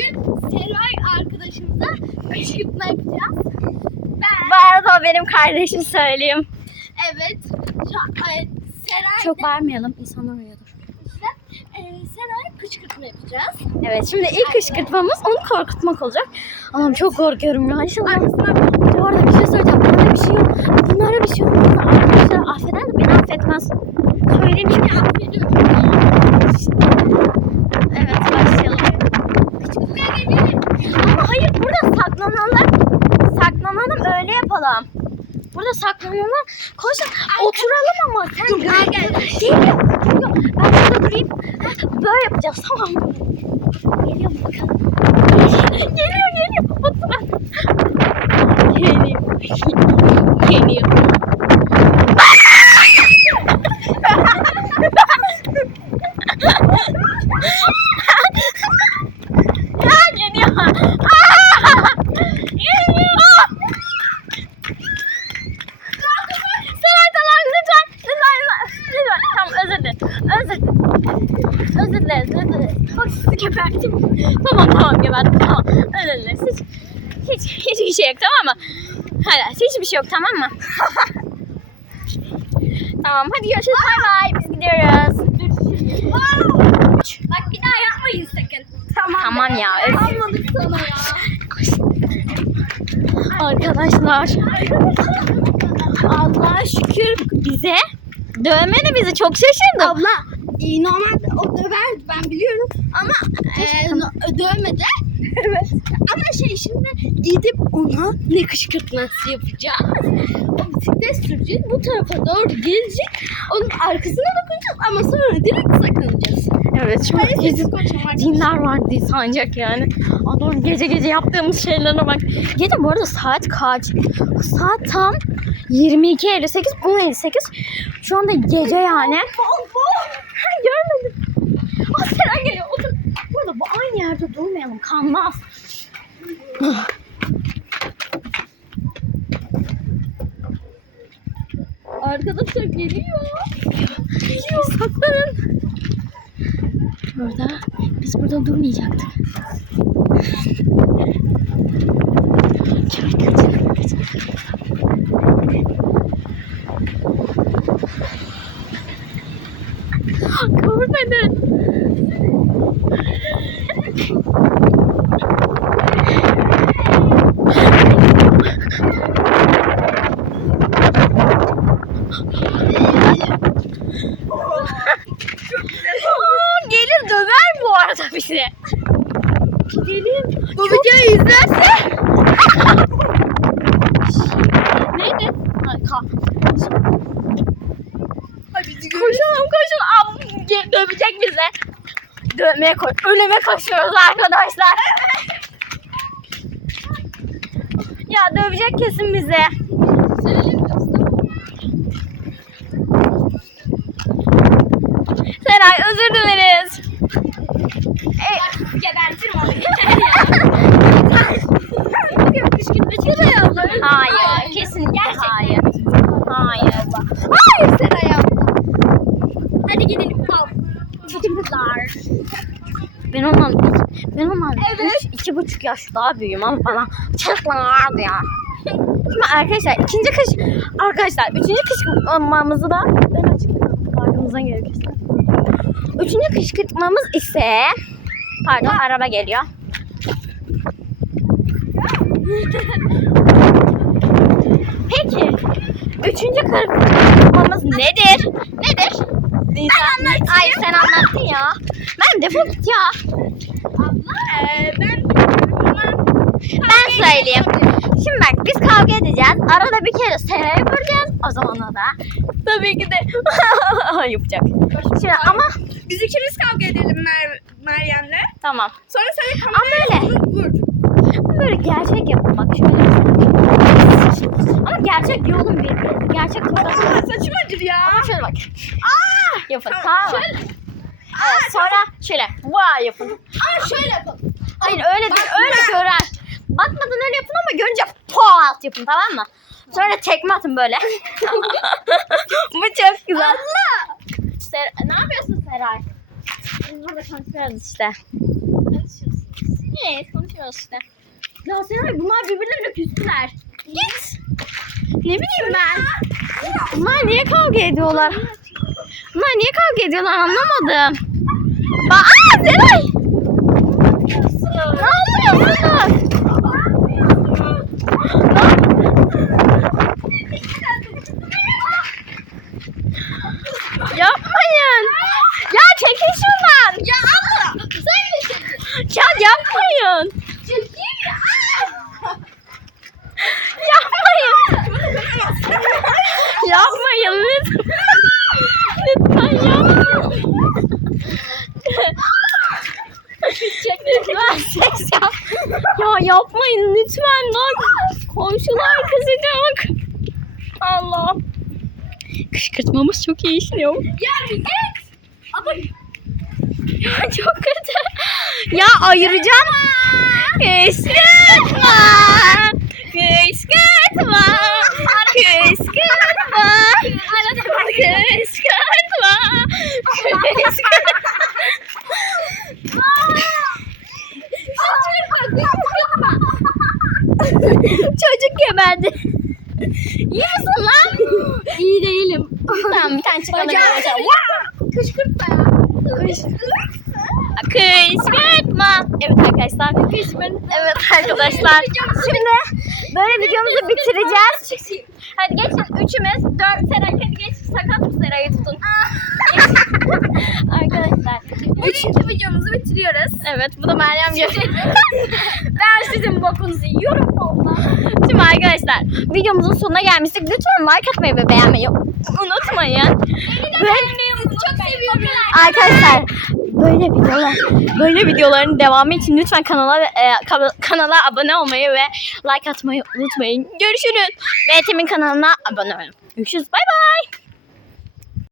Bugün Seray arkadaşımıza kışkırtma yapacağız. Ben, Bu arada o benim kardeşim söyleyeyim. evet, e, Seray Çok bağırmayalım insanlar uyuyordur. işte, e, Seray kışkırtma yapacağız. Evet şimdi ilk kışkırtmamız onu korkutmak olacak. Allah'ım çok korkuyorum ya inşallah. Bu arada bir şey söyleyeceğim. Bunlara bir şey yok. Bunlara bir şey olmaz. Arkadaşlar affeder de beni affetmez. Söyleyeyim şimdi affediyorum. Evet başlayalım. Ama hayır burada saklanalım. Saklanalım öyle yapalım. Burada saklanalım. Koşun oturalım ama sen gel, gel. Geliyor. Geliyor. Ben burada durayım. Böyle yapacağız tamam mı? Geliyor bakalım. Geliyor geliyor. Oturun. Geliyor. Geliyor. Ya geliyor. Aa! Geliyor. Seray tamam lütfen. Lütfen. Lütfen. Tamam özür dilerim. Özür dilerim. Özür dileriz. Özür dileriz. Bak sizi gebertim. Tamam tamam gebertim. Tamam. Özür dileriz. Hiç, hiç, hiçbir şey yok tamam mı? Hadi hiçbir şey yok tamam mı? tamam hadi görüşürüz. Bay bay. Biz gidiyoruz. Bak bir daha yapmayın sakın. Tamam. Tamam ya. öf. Almadık sana ya. Arkadaşlar. Allah'a şükür bize dövmedi bizi çok şaşırdım. Abla normalde o döver ben biliyorum ama e, no- dövmedi. evet. Ama şey şimdi gidip ona ne kışkırtması yapacağız. O bisiklet süreceğiz. Bu tarafa doğru gelecek. Onun arkasına dokunacağız ama sonra direkt saklanacağız. Evet çok Hadi gece siz koşun hadi. cinler var diye sanacak yani. Adam gece gece yaptığımız şeylere bak. Gece bu arada saat kaç? Saat tam 22.58 10.58. Şu anda gece yani. Ha, Görmedim. Aa, Seren geliyor. Otur. Burada bu aynı yerde durmayalım. Kanmaz. Arkadaşlar geliyor. Geliyor. Saklanın. Burada. Biz burada durmayacaktık. Kaç, kaç, kaç. Görmedi. Aa, gelir döver bu arada bizi. Gelir. Bu videoyu izlerse Neydi? Ha, ka. Hadi Koşalım koşun. Ge- dövecek bizi. Dövmeye koş. Ölüme koşuyoruz arkadaşlar. ya dövecek kesin bizi. Seray özür dileriz. E, Gebertirim onu. Da yazlar. hayır, kesinlikle hayır. Hayır. Hayır Seraya. Hadi Ben ondan ben ondan Evet. üç, iki buçuk yaş daha büyüğüm ama bana çocuklar ya. Şimdi arkadaşlar ikinci kış arkadaşlar üçüncü kışkırtmamızı da ben açıklıyorum. Ardımıza gerekirse. Üçüncü kışkırtmamız ise pardon araba geliyor. Peki üçüncü kışkırtmamız nedir? Nedir? Ben anlatayım. Ay sen anlattın ya. Ben defol git ya. Abla. Ee, ben Ben söyleyeyim. Şimdi bak biz kavga edeceğiz. Arada bir kere sera yapacağız. O zaman o da tabii ki de yapacak. Şimdi ama biz ikimiz kavga edelim Mer Meryem'le. tamam. Sonra sen Ama kameraya vur. Böyle gerçek yapın bak şöyle. Ama gerçek yolun bir. Gerçek tokat. Aa, saçım acır ya. Ama şöyle bak. Aa! Yapın Tamam, tamam şöyle. Evet, sonra şöyle. Vay yapın. Aa şöyle yapalım. Hayır öyle değil. Öyle gören. Bakmadan öyle yapın ama görünce pat yapın tamam mı? Sonra tekme atın böyle. Bu çok güzel. Allah. Ser ne yapıyorsun Seray? Biz burada konuşuyoruz işte. Evet konuşuyoruz işte. Ya Seray bunlar birbirleriyle küstüler. Git. Ne bileyim ben. Bunlar niye kavga ediyorlar? Bunlar niye kavga ediyorlar anlamadım. Ba Aa Seray. Ne yapıyorsunuz? Yapmayın. Ya çekin şuradan. Ya abla sen de şey Ya yapmayın. çekeyim ya. Yapmayın. yapmayın lütfen. lütfen yapmayın. lütfen ses yap. Ya yapmayın lütfen lan. Komşular kızacak. Allah. Kışkırtmamız çok iyi işliyor. Ya bir git. Abla Ya çok kötü. Ya ayıracağım. Kışkırtma. Kışkırtma. Kışkırtma. Kışkırtma. Çocuk geberdi. İyi misin lan? İyi değilim. Tamam bir tane çıkalım. Kışkırtma ya. Kışkırtma. Evet arkadaşlar. Evet arkadaşlar. Şimdi böyle videomuzu bitireceğiz. Hadi geçin üçümüz. Dört Seray hadi geç. Sakat mı Seray'ı tutun. Arkadaşlar. Bugünkü videomuzu bitiriyoruz. Evet bu da Meryem diyor. Ben sizin bokunuzu yiyorum valla. Şimdi arkadaşlar videomuzun sonuna gelmiştik. Lütfen like atmayı ve beğenmeyi unutmayın. Sizi çok seviyorum. Arkadaşlar böyle videolar böyle videoların devamı için lütfen kanala e, ka- kanala abone olmayı ve like atmayı unutmayın. Görüşürüz. Ve kanalına abone olun. Görüşürüz. Bay bay.